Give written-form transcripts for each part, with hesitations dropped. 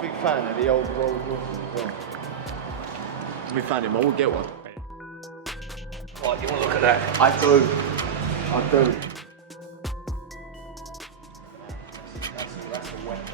Big fan of the old Rolls Royces as well. Big fan of him, I would get one. Right, you want to look at that? I do. I do. That's a weapon.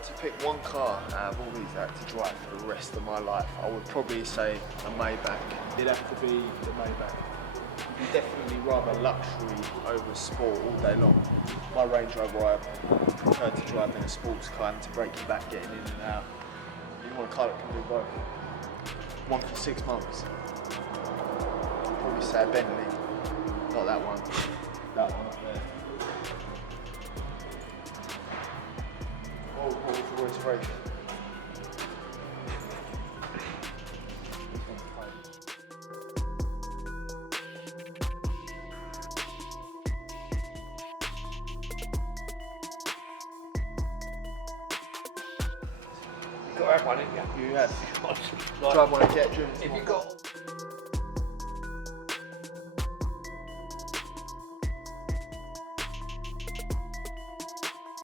To pick one car out of all these that to drive for the rest of my life, I would probably say a Maybach. It'd have to be the Maybach. You'd definitely rather luxury over sport all day long. My Range Rover, I prefer to drive in a sports car and to break your back getting in and out. You want a car that can do both. One for 6 months. I'd probably say a Bentley, not that one. That one up there. What was the Rolls Royce? You've got to have one, haven't you? You have. Like, Drive one and get driven. if you got